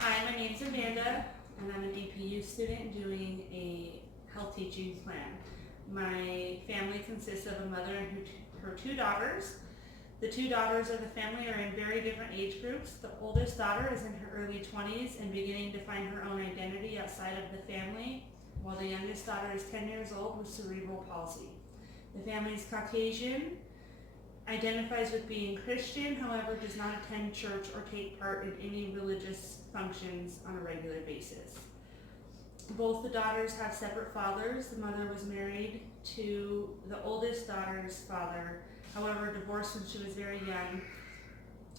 Hi, my name's Amanda, and I'm a DPU student doing a health teaching plan. My family consists of a mother and her two daughters. The two daughters of the family are in very different age groups. The oldest daughter is in her early 20s and beginning to find her own identity outside of the family, while the youngest daughter is 10 years old with cerebral palsy. The family is Caucasian, identifies with being Christian, however does not attend church or take part in any religious functions on a regular basis. Both the daughters have separate fathers. The mother was married to the oldest daughter's father, however divorced when she was very young,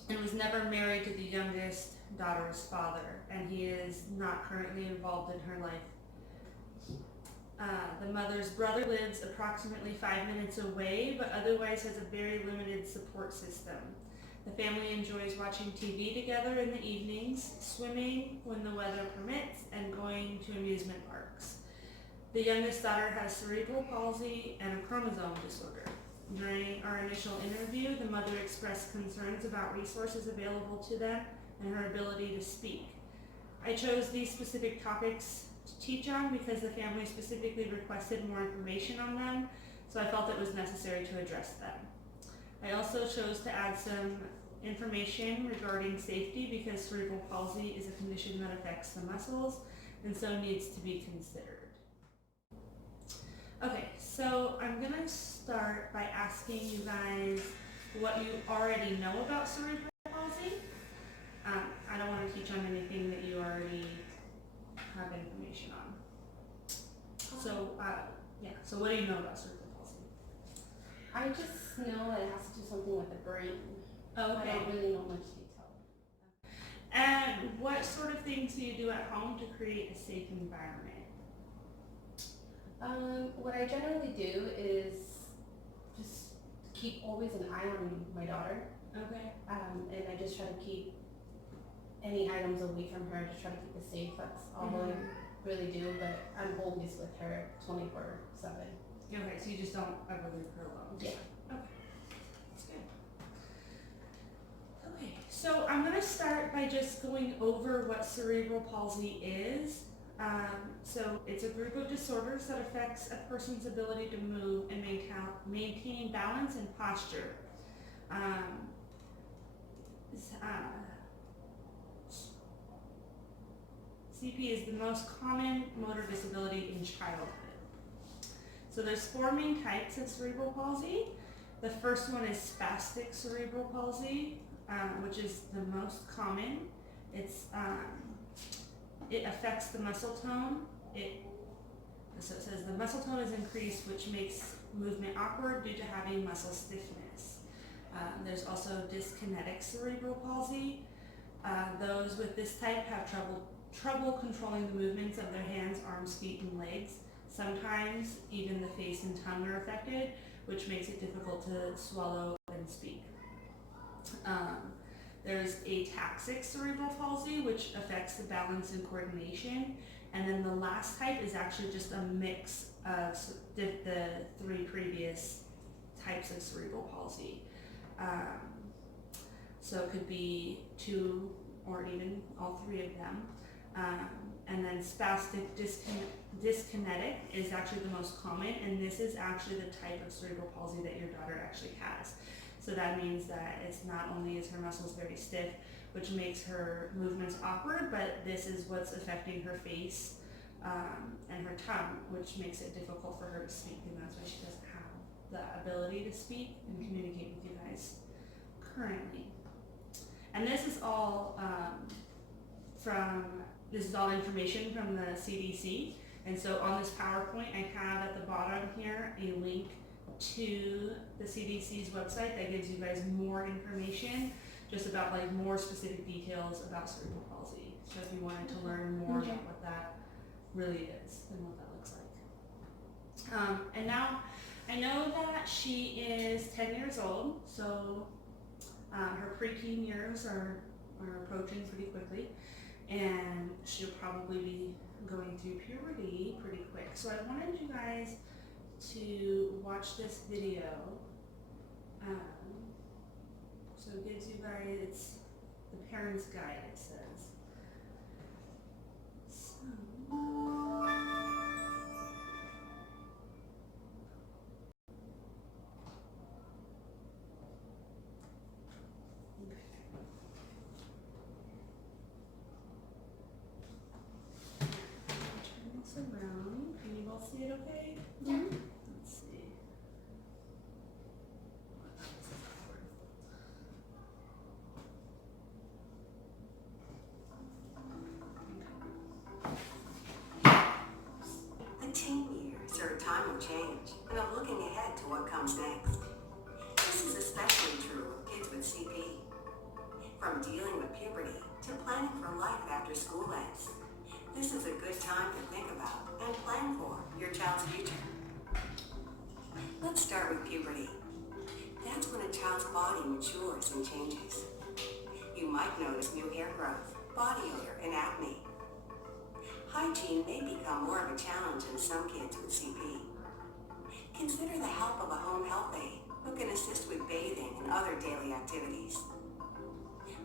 and was never married to the youngest daughter's father, and he is not currently involved in her life. The mother's brother lives approximately 5 minutes away, but otherwise has a very limited support system. The family enjoys watching TV together in the evenings, swimming when the weather permits, and going to amusement parks. The youngest daughter has cerebral palsy and a chromosome disorder. During our initial interview, the mother expressed concerns about resources available to them and her ability to speak. I chose these specific topics to teach on because the family specifically requested more information on them, so I felt it was necessary to address them. I also chose to add some information regarding safety because cerebral palsy is a condition that affects the muscles and so needs to be considered. Okay, so I'm gonna start by asking you guys what you already know about cerebral palsy. I don't want to teach on anything that you already have information on. So, so what do you know about cerebral palsy? I just know it has to do something with the brain. Oh, okay. I don't really know much detail. And what sort of things do you do at home to create a safe environment? What I generally do is just keep always an eye on my daughter. Okay. And I just try to keep any items away from her, just try to keep it safe. That's all I really do, but I'm always with her 24/7. Okay, so you just don't ever leave her alone? Yeah. Okay, that's good. Okay, so I'm gonna start by just going over what cerebral palsy is. So it's a group of disorders that affects a person's ability to move and maintain balance and posture. CP is the most common motor disability in childhood. So there's 4 main types of cerebral palsy. The first one is spastic cerebral palsy, which is the most common. It affects the muscle tone. So it says the muscle tone is increased, which makes movement awkward due to having muscle stiffness. There's also dyskinetic cerebral palsy. Those with this type have trouble controlling the movements of their hands, arms, feet, and legs. Sometimes even the face and tongue are affected, which makes it difficult to swallow and speak. There's ataxic cerebral palsy, which affects the balance and coordination. And then the last type is actually just a mix of the 3 previous types of cerebral palsy. So it could be 2 or even all 3 of them. And then spastic dyskinetic is actually the most common, and this is actually the type of cerebral palsy that your daughter actually has. So that means that it's not only is her muscles very stiff, which makes her movements awkward, but this is what's affecting her face and her tongue, which makes it difficult for her to speak, and that's why she doesn't have the ability to speak and communicate with you guys currently. And this is all information from the CDC. And so on this PowerPoint, I have at the bottom here a link to the CDC's website that gives you guys more information, just about like more specific details about cerebral palsy. So if you wanted to learn more about what that really is and what that looks like. And now I know that she is 10 years old, so her preteen years are approaching pretty quickly, and she'll probably be going through puberty pretty quick. So I wanted you guys to watch this video. So it gives you guys, it's the parent's guide, it says. life after school ends. This is a good time to think about and plan for your child's future. Let's start with puberty. That's when a child's body matures and changes. You might notice new hair growth, body odor, and acne. Hygiene may become more of a challenge in some kids with CP. Consider the help of a home health aide who can assist with bathing and other daily activities.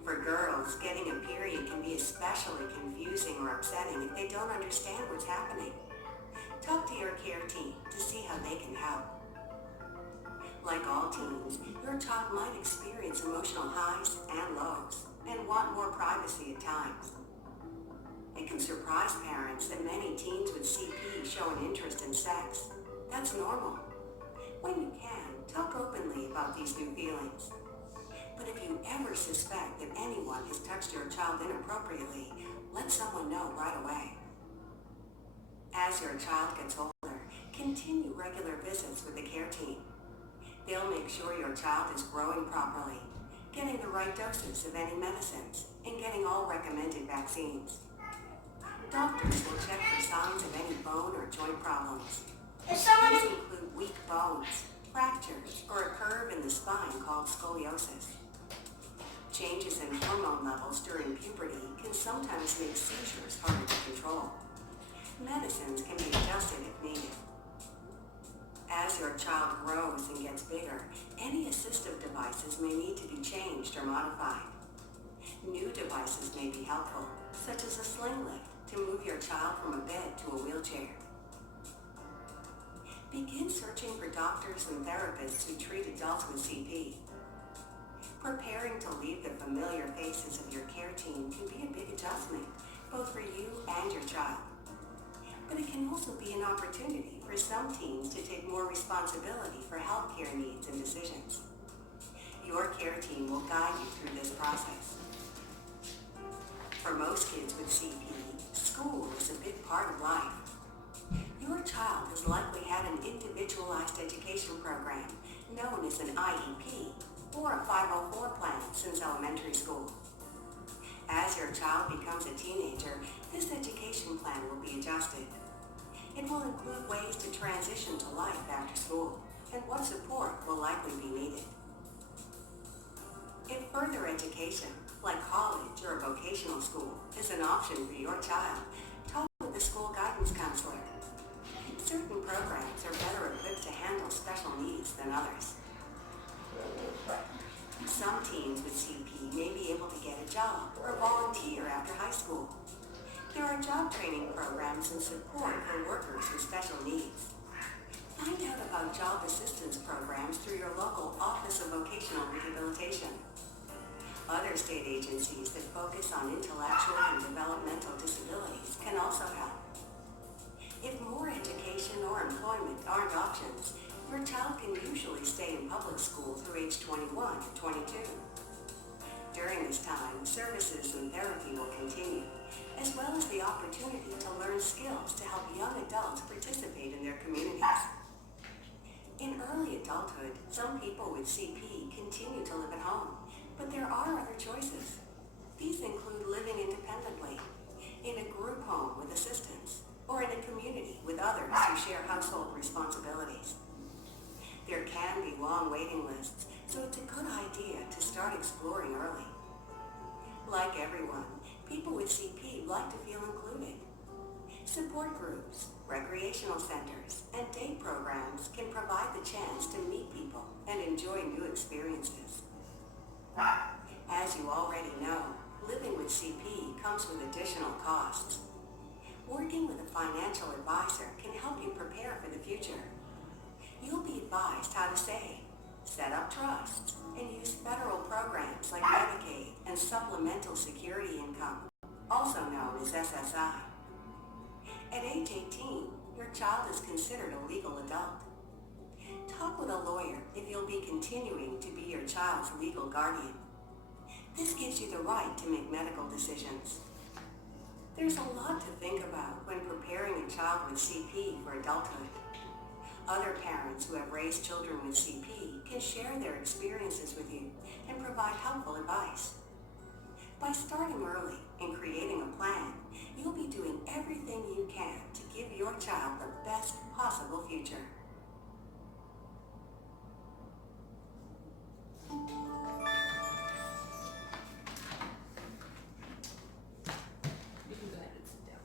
For girls, getting a period can be especially confusing or upsetting if they don't understand what's happening. Talk to your care team to see how they can help. Like all teens, your child might experience emotional highs and lows and want more privacy at times. It can surprise parents that many teens with CP show an interest in sex. That's normal. When you can, talk openly about these new feelings. But if you ever suspect that anyone has touched your child inappropriately, let someone know right away. As your child gets older, continue regular visits with the care team. They'll make sure your child is growing properly, getting the right doses of any medicines, and getting all recommended vaccines. Doctors will check for signs of any bone or joint problems. These include weak bones, fractures, or a curve in the spine called scoliosis. Changes in hormone levels during puberty can sometimes make seizures harder to control. Medicines can be adjusted if needed. As your child grows and gets bigger, any assistive devices may need to be changed or modified. New devices may be helpful, such as a sling lift to move your child from a bed to a wheelchair. Begin searching for doctors and therapists who treat adults with CP. Preparing to leave the familiar faces of your care team can be a big adjustment, both for you and your child. But it can also be an opportunity for some teens to take more responsibility for healthcare needs and decisions. Your care team will guide you through this process. For most kids with CP, school is a big part of life. Your child has likely had an individualized education program known as an IEP or a 504 plan since elementary school. As your child becomes a teenager, this education plan will be adjusted. It will include ways to transition to life after school and what support will likely be needed. If further education, like college or a vocational school, is an option for your child, talk with a school guidance counselor. Certain programs are better equipped to handle special needs than others. Some teens with CP may be able to get a job or volunteer after high school. There are job training programs and support for workers with special needs. Find out about job assistance programs through your local Office of Vocational Rehabilitation. Other state agencies that focus on intellectual and developmental disabilities can also help. If more education or employment aren't options, your child can usually stay in public school through age 21 or 22. During this time, services and therapy will continue, as well as the opportunity to learn skills to help young adults participate in their communities. In early adulthood, some people with CP continue to live at home, but there are other choices. These include living independently, in a group home with assistance, or in a community with others who share household responsibilities. There can be long waiting lists, so it's a good idea to start exploring early. Like everyone, people with CP like to feel included. Support groups, recreational centers, and day programs can provide the chance to meet people and enjoy new experiences. As you already know, living with CP comes with additional costs. Working with a financial advisor can help you prepare for the future. You'll be advised how to save, set up trusts, and use federal programs like Medicaid and Supplemental Security Income, also known as SSI. At age 18, your child is considered a legal adult. Talk with a lawyer if you'll be continuing to be your child's legal guardian. This gives you the right to make medical decisions. There's a lot to think about when preparing a child with CP for adulthood. Other parents who have raised children with CP can share their experiences with you and provide helpful advice. By starting early and creating child the best possible future. You can go ahead and sit down.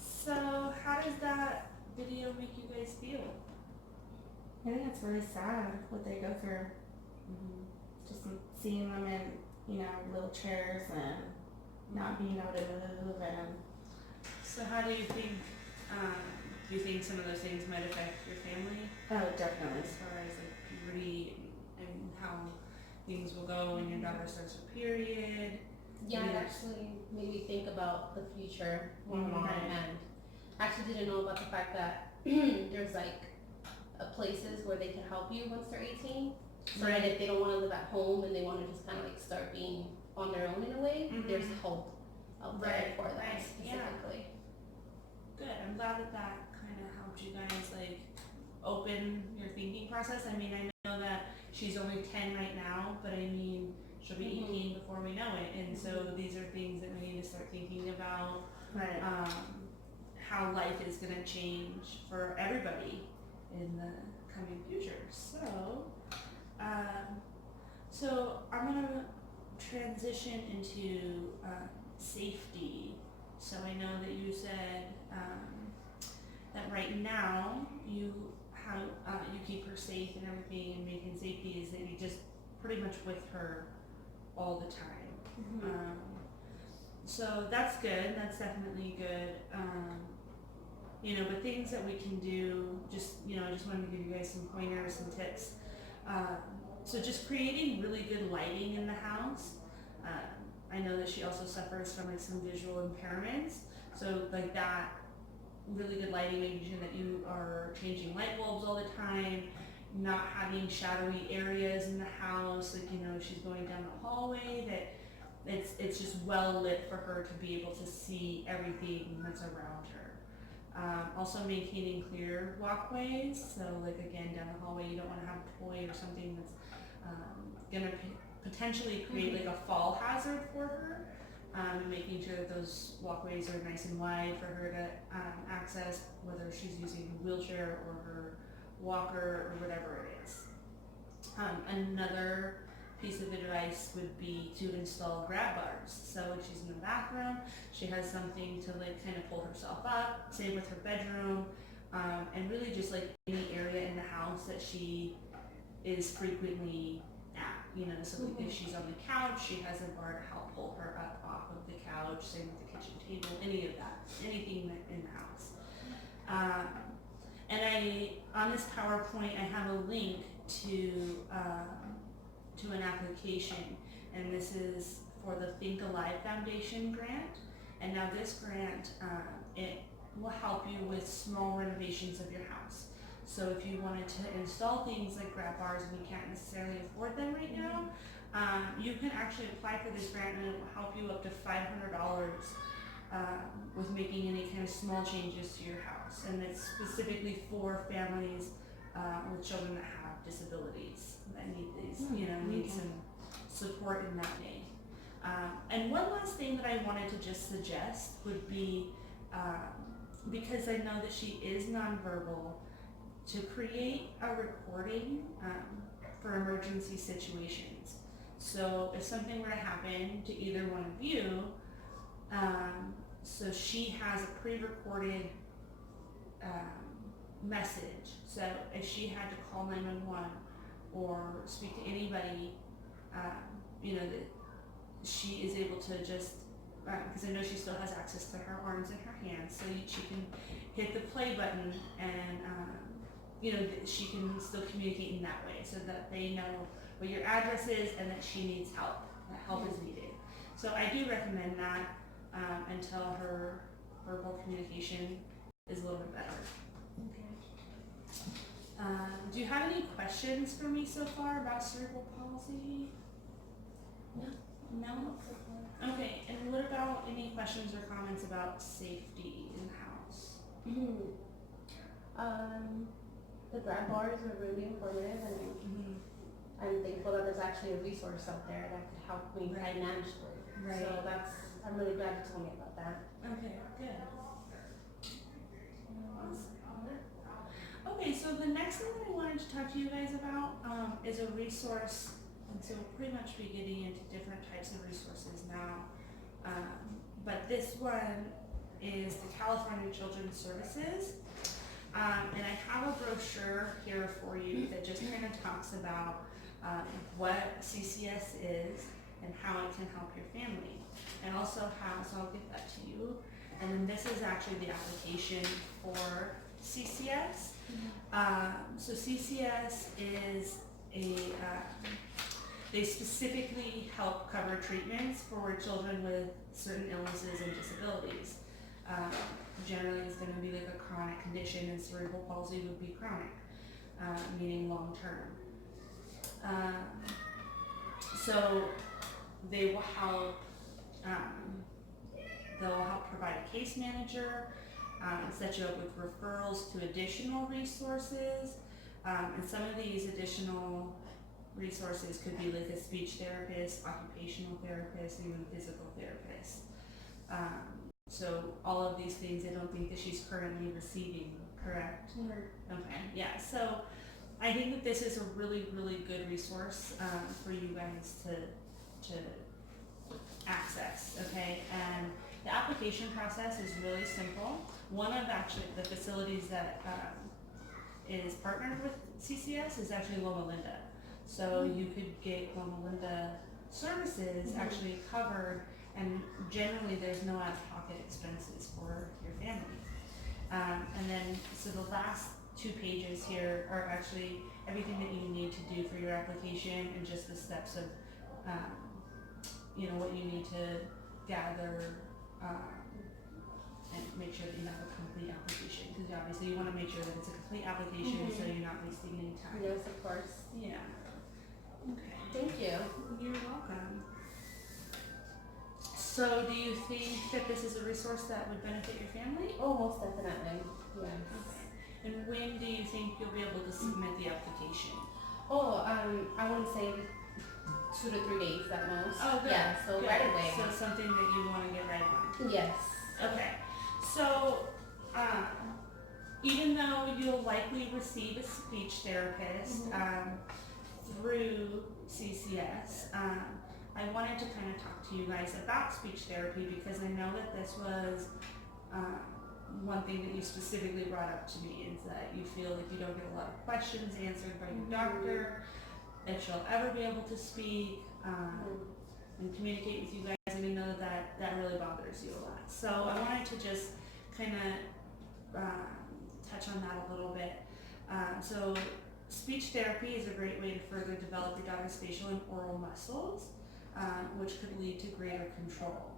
So, how does that video make you guys feel? I think it's really sad what they go through. Just seeing them in, wheelchairs and not being able to move and So, how do you think some of those things might affect your family? oh, definitely. As far as like puberty and how things will go when your daughter starts her period. Yeah, it Yeah. actually made me think about the future more Mhm. and I actually didn't know about the fact that there's like places where they can help you once they're 18. So that if they don't want to live at home and they want to just kind of like start being on their own in a way, Mhm. there's hope out there Right, for them right, yeah. specifically. Good. I'm glad that kind of helped you guys like open your thinking process. I mean, I know that she's only 10 right now, but I mean, she'll be Mhm. 18 before we know it. And so these are things that we need to start thinking about. Right. How life is going to change for everybody in the coming future. So I'm going to transition into safety. So I know that you said that right now you keep her safe and everything, and making safety is that you just pretty much with her all the time. So that's good. That's definitely good. But things that we can do, I just wanted to give you guys some pointers, some tips. So just creating really good lighting in the house. I know that she also suffers from like some visual impairments. So like that, really good lighting, making sure that you are changing light bulbs all the time, not having shadowy areas in the house. Like, she's going down the hallway, that it's just well lit for her to be able to see everything that's around her. Also maintaining clear walkways. So like again, down the hallway, you don't want to have a toy or something that's gonna potentially create like a fall hazard for her. Making sure that those walkways are nice and wide for her to access, whether she's using a wheelchair or her walker or whatever it is. Another piece of advice would be to install grab bars. So when she's in the bathroom, she has something to like kind of pull herself up. Same with her bedroom, and really just like any area in the house that she is frequently at. So like if she's on the couch, she has a bar to help pull her up off of the couch. Same with the kitchen table, any of that, anything that in the house. And on this PowerPoint, I have a link to an application, and this is for the Think Alive Foundation grant. And now this grant, it will help you with small renovations of your house. So if you wanted to install things like grab bars and you can't necessarily afford them right now, you can actually apply for this grant, and it will help you up to $500 with making any kind of small changes to your house. And it's specifically for families with children that have disabilities that need these, need some support in that way. And one last thing that I wanted to just suggest would be, because I know that she is nonverbal, to create a recording for emergency situations. So if something were to happen to either one of you, so she has a pre-recorded message. So if she had to call 911 or speak to anybody, that she is able to just, because I know she still has access to her arms and her hands, so she can hit the play button and, she can still communicate in that way, so that they know what your address is and that she needs help, that help is needed. So I do recommend that until her verbal communication is a little bit better. Do you have any questions for me so far about cerebral palsy? No? Okay, and what about any questions or comments about safety in the house? The grab bars are really informative, and I'm thankful that there's actually a resource out there that could help me Right. financially. Right. So I I'm really glad you told me about that. Okay, good. Okay, so the next thing that I wanted to talk to you guys about is a resource, and so we'll pretty much be getting into different types of resources now. But this one is the California Children's Services. And I have a brochure here for you that just kind of talks about what CCS is and how it can help your family. And also how, so I'll give that to you. And then this is actually the application for CCS. So CCS is they specifically help cover treatments for children with certain illnesses and disabilities. Generally it's going to be like a chronic condition, and cerebral palsy would be chronic, meaning long term. So they will help provide a case manager, set you up with referrals to additional resources, and some of these additional resources could be like a speech therapist, occupational therapist, even physical therapist. So all of these things I don't think that she's currently receiving, correct? Mm-hmm. Okay, yeah, so I think that this is a really, really good resource for you guys to access, okay? And the application process is really simple. One of actually the facilities that is partnered with CCS is actually Loma Linda. So you could get Loma Linda services actually covered, and generally there's no out-of-pocket expenses for your family. And then, so the last 2 pages here are actually everything that you need to do for your application, and just the steps of, what you need to gather, and make sure that you have a complete application, because obviously you want to make sure that it's a complete application so you're not wasting any time. Yes, of course. Yeah. Okay. Thank you. You're welcome. So do you think that this is a resource that would benefit your family? Oh, most definitely. Yes. Okay. And when do you think you'll be able to submit the application? Oh, I want to say 2 to 3 days at most. Oh, good. Yeah, so Good. right away. So something that you want to get right on. Yes. Okay. So, even though you'll likely receive a speech therapist through CCS, I wanted to kind of talk to you guys about speech therapy, because I know that this was one thing that you specifically brought up to me, is that you feel like you don't get a lot of questions answered by your doctor, if she'll ever be able to speak and communicate with you guys. And I know that really bothers you a lot. So I wanted to just kind of touch on that a little bit. So speech therapy is a great way to further develop your daughter's facial and oral muscles, which could lead to greater control.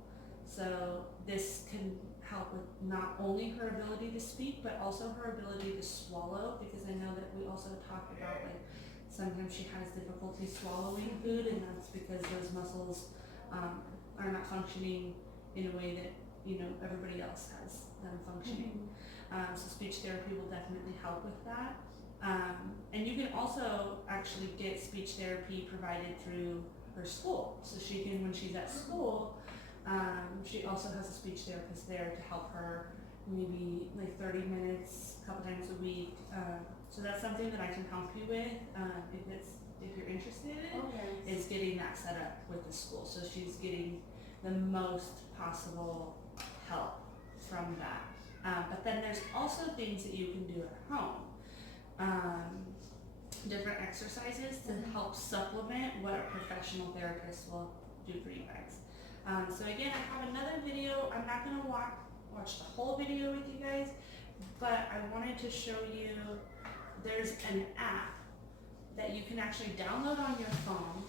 So this can help with not only her ability to speak, but also her ability to swallow, because I know that we also talked about, like, sometimes she has difficulty swallowing food, and that's because those muscles are not functioning in a way that everybody else has them functioning. So speech therapy will definitely help with that. And you can also actually get speech therapy provided through her school. So she can, when she's at school, she also has a speech therapist there to help her, maybe like 30 minutes, a couple times a week. So that's something that I can help you with if you're interested in, is getting that set up with the school. So she's getting the most possible help from that. But then there's also things that you can do at home. Different exercises to help supplement what a professional therapist will do for you guys. So again, I have another video. I'm not going to watch the whole video with you guys, but I wanted to show you there's an app that you can actually download on your phone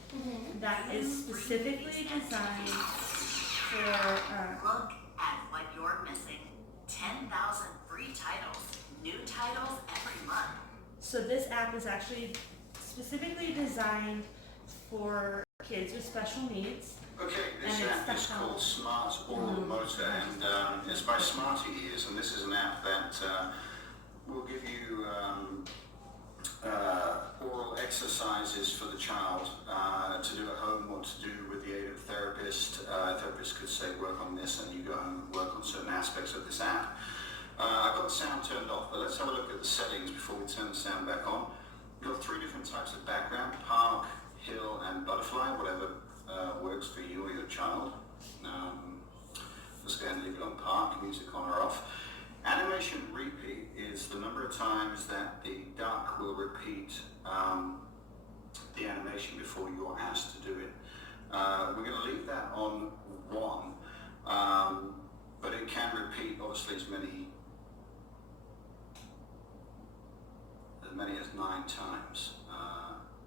that is specifically designed for... Look at what you're missing. 10,000 free titles. New titles every month. So this app is actually specifically designed for kids with special needs. Okay, this app is called Smart Oral Motor, and it's by Smarty Ears, and this is an app that will give you oral exercises for the child to do at home or to do with the aid of a therapist. list. Therapists could say work on this, and you go home and work on certain aspects of this app. I've got the sound turned off, but let's have a look at the settings before we turn the sound back on. We've got 3 different types of background: park, hill, and butterfly, whatever works for you or your child. Let's go ahead and leave it on park, music on or off. Animation repeat is the number of times that the duck will repeat the animation before you're asked to do it. We're going to leave that on 1, but it can repeat obviously as many as 9 times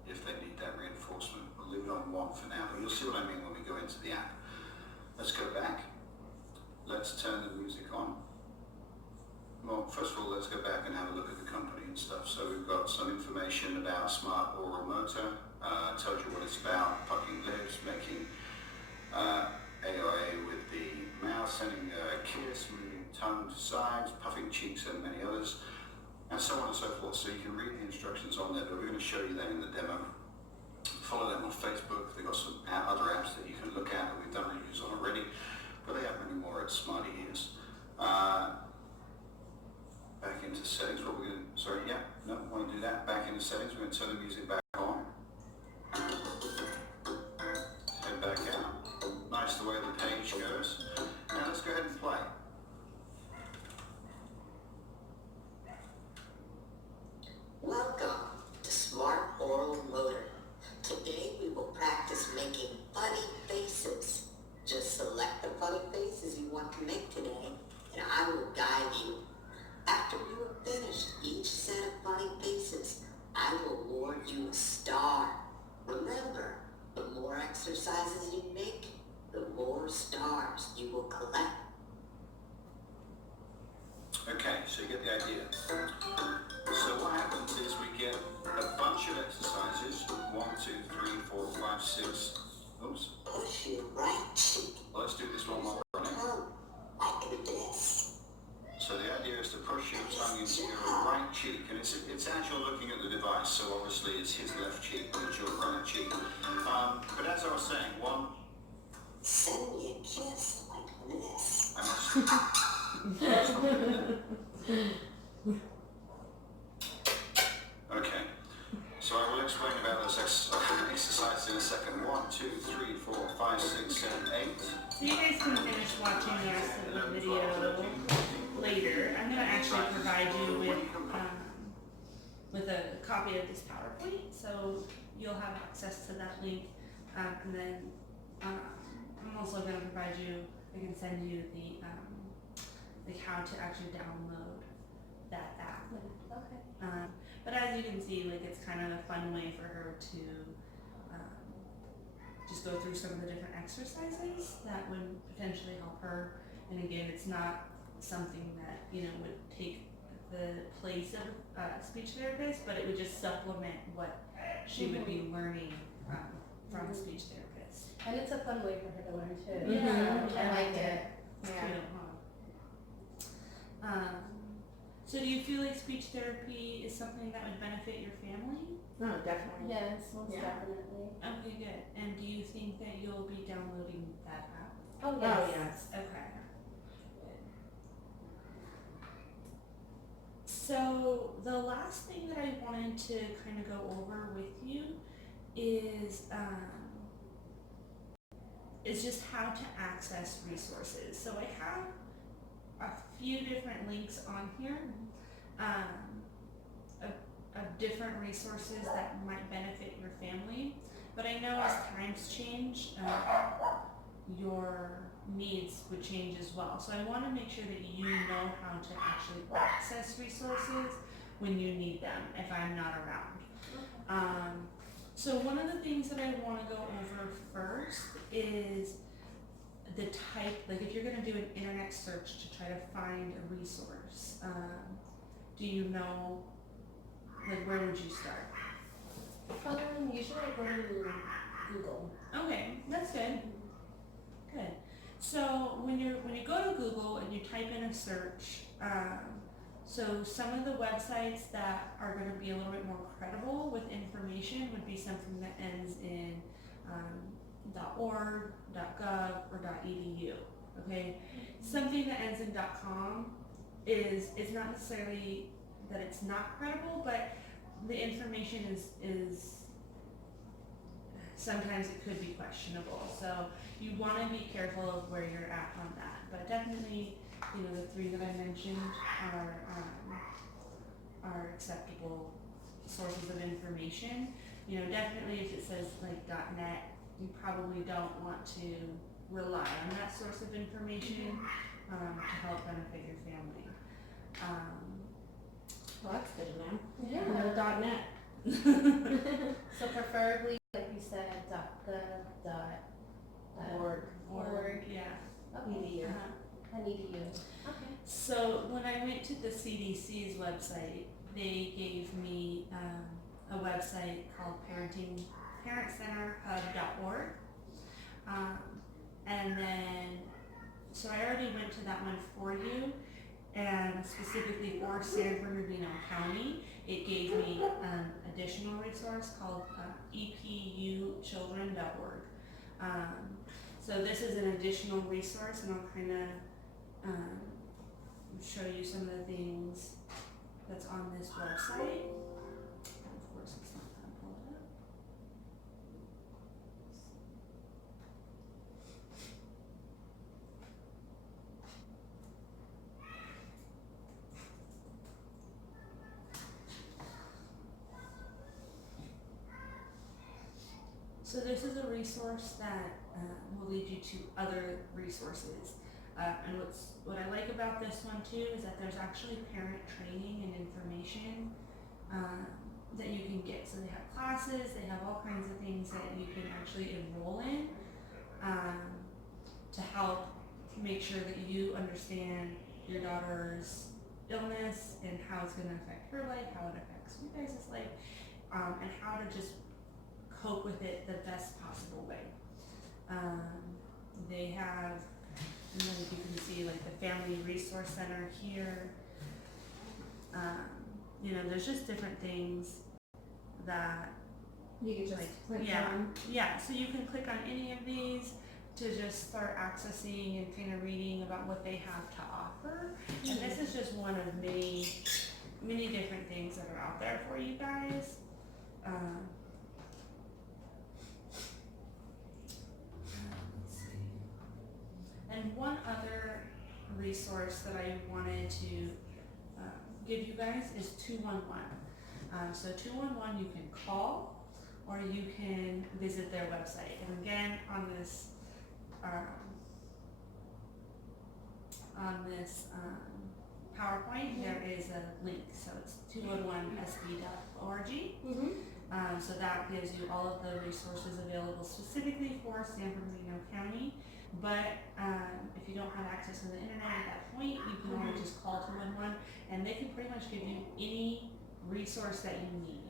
if they need that reinforcement. We'll leave it on 1 for now, but you'll see what I mean when we go into the app. Let's go back. Let's turn the music on. Well, first of all, let's go back and have a look at the company and stuff. So we've got some information about Smart Oral Motor. Tells you what it's about: pucking lips, making AOA with the mouth, sending a kiss, moving tongue to sides, puffing cheeks, and many others, and so on and so forth. So you can read the instructions on there, but we're going to show you that in the demo. Follow them on Facebook. They've got some other apps that you can look at that we've done reviews on already, but they have many more at Smarty Ears. Back into settings. What we're going to, sorry, yeah, no, want to do that. Back into settings. We're going to turn the music back on. Head back out. Nice the way the page goes. Now let's go ahead and play. Welcome to Smart Oral Motor. Today we will practice making funny faces. Just select the funny faces you want to make today, and I will guide you. After you have finished each set of funny faces, I will award you a star. Remember, the more exercises you make, the more stars you will collect. Okay, so you get the idea. So what happens is we get a bunch of exercises. 1, 2, 3, 4, 5, 6. Oops. Push your right cheek. Well, let's do this one while we're running. Like this. So the idea is to push your tongue into your right cheek, and it's as you're looking at the device, so obviously it's his left cheek, and it's your right cheek. But as I was saying, 1, Send me a kiss like this. I Okay, so I will explain about those exercises in a second. 1, 2, 3, 4, 5, 6, 7, 8. So you guys can finish watching the rest of the video later. I'm going to actually provide you with a copy of this PowerPoint, so you'll have access to that link. And then I'm also going to provide you, I can send you the like how to actually download that app. Okay. But as you can see, like it's kind of a fun way for her to just go through some of the different exercises that would potentially help her. And again, it's not something that, you know, would take the place of a speech therapist, but it would just supplement what she would be learning from a speech therapist. And it's a fun way for her to learn too. Yeah. I like it. It's cute, huh? So do you feel like speech therapy is something that would benefit your family? No, definitely. Yes, most Yeah. definitely. Okay, good. And do you think that you'll be downloading that app? Oh Oh, yes. yes. Okay. So the last thing that I wanted to kind of go over with you is just how to access resources. So I have a few different links on here of different resources that might benefit your family. But I know as times change, your needs would change as well. So I want to make sure that you know how to actually access resources when you need them if I'm not around. So one of the things that I want to go over first is the type, like if you're going to do an internet search to try to find a resource, do you know, like where would you start? Usually I go to Google. Okay, that's good. Good. So when you go to Google and you type in a search, so some of the websites that are going to be a little bit more credible with information would be something that ends in .org, .gov, or .edu. Okay, something that ends in .com is not necessarily that it's not credible, but the information is sometimes it could be questionable. So you want to be careful of where you're at on that. But definitely, the three that I mentioned are acceptable sources of information. Definitely if it says like .net, you probably don't want to rely on that source of information to help benefit your family. Well, that's good to know. Yeah. .net. So preferably, like you said, .gov, .org. Yeah. Okay. Edu. Uh-huh. And edu. Okay. So when I went to the CDC's website, they gave me a website called ParentCenterHub.org. And then, so I already went to that one for you, and specifically for San Bernardino County, it gave me an additional resource called EPUchildren.org. So this is an additional resource, and I'll kind of show you some of the things that's on this website. Of course, it's not going to pull it up. So this is a resource that will lead you to other resources. And what I like about this one too is that there's actually parent training and information that you can get. So they have classes, they have all kinds of things that you can actually enroll in to help make sure that you understand your daughter's illness and how it's going to affect her life, how it affects you guys' life, and how to just cope with it the best possible way. They have, and then you can see like the Family Resource Center here. There's just different things that You can just click on. yeah, so you can click on any of these to just start accessing and kind of reading about what they have to offer. And this is just one of many, many different things that are out there for you guys. Let's see. And one other resource that I wanted to give you guys is 211. So 211 you can call or you can visit their website. And again, on this PowerPoint, there is a link. So it's 211sb.org. So that gives you all of the resources available specifically for San Bernardino County. But if you don't have access to the internet at that point, you can always just call 211 and they can pretty much give you any resource that you need,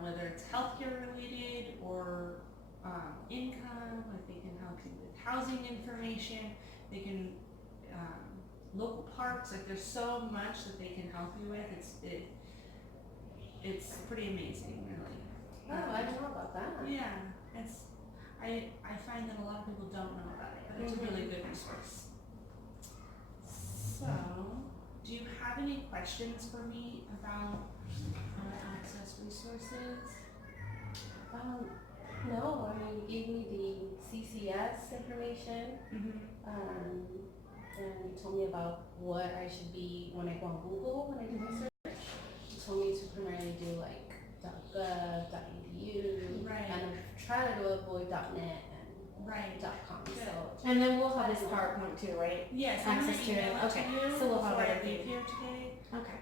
whether it's healthcare related or income, like they can help you with housing information, they can local parks, like there's so much that they can help you with. It's pretty amazing, really. Oh, I didn't know about that. Yeah, I find that a lot of people don't know about it, but it's a really good resource. So, do you have any questions for me about how to access resources? No, I mean, you gave me the CCS information, and you told me about what I should be when I go on Google when I do my search. You told me to primarily do like .gov, .edu, Right. and try to avoid .net and Right. .com. Good. So And then we'll have this PowerPoint too, right? Yes, I'm gonna Access to email it. it Okay, to you so we'll have before I everything. leave here today. Okay.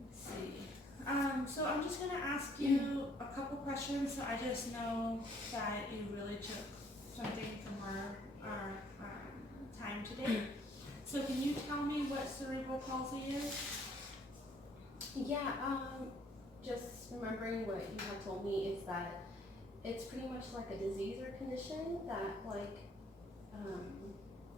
Let's see. So I'm just gonna ask you a couple questions, so I just know that you really took something from our time today. So can you tell me what cerebral palsy is? yeah, just remembering what you have told me is that it's pretty much like a disease or condition that like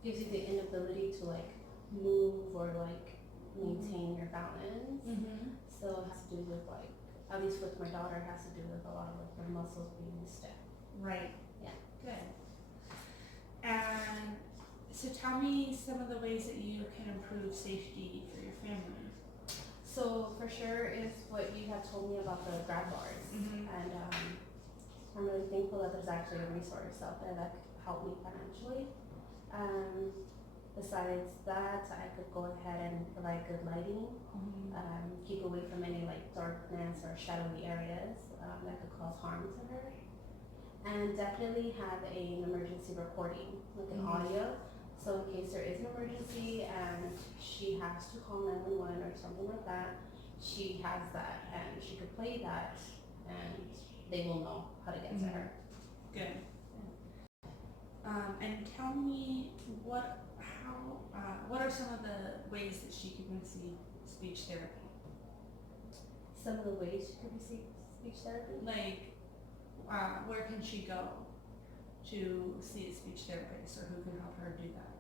gives you the inability to like move or like maintain your balance. Mm-hmm. So it has to do with like at least with my daughter, it has to do with a lot of like her muscles being stiff. Right. Yeah. Good. And so tell me some of the ways that you can improve safety for your family. So for sure is what you had told me about the grab bars, Mm-hmm. and I'm really thankful that there's actually a resource out there that could help me financially. Besides that, I could go ahead and provide good lighting, keep away from any like darkness or shadowy areas that could cause harm to her, and definitely have an emergency recording, like an audio. So in case there is an emergency and she has to call 911 or something like that, she has that and she could play that and they will know how to get to her. Good. And tell me what are some of the ways that she can receive speech therapy? Some of the ways she could receive speech therapy. Like, where can she go to see a speech therapist, or who can help her do that?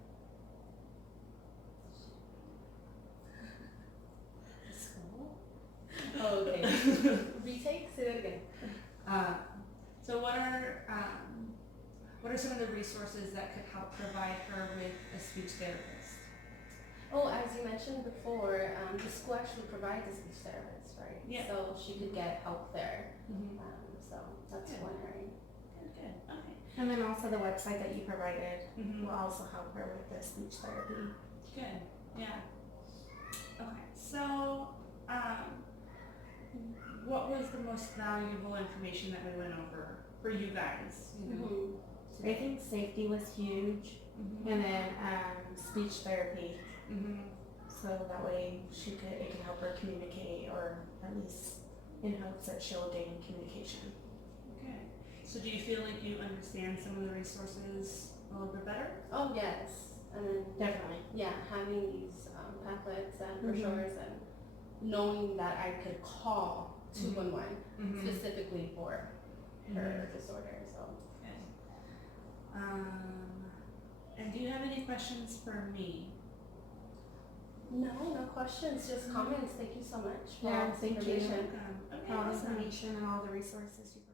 School? Oh, okay. Retake? Say that again. So what are some of the resources that could help provide her with a speech therapist? Oh, as you mentioned before, the school actually provides a speech therapist, right? Yeah. So she could get help there. Mm-hmm. So that's Good. one area. Good. Okay. And then also the website that you provided Mm-hmm. will also help her with the speech therapy. Good. Yeah. Okay. So, what was the most valuable information that we went over for you guys? You know? Mm-hmm. I think safety was huge, Mm-hmm. and then speech therapy. Mm-hmm. So that way it can help her communicate, or at least in hopes that she'll gain communication. Okay. So do you feel like you understand some of the resources a little bit better? Oh, yes. And then, Definitely. yeah, having these pamphlets and Mhm. brochures and knowing that I could call 211 Mm-hmm. specifically for her disorder. So, And do you have any questions for me? no questions, just comments. Thank you so much for Yeah, all this thank you. information. Okay, All the awesome. information and all the resources you provided.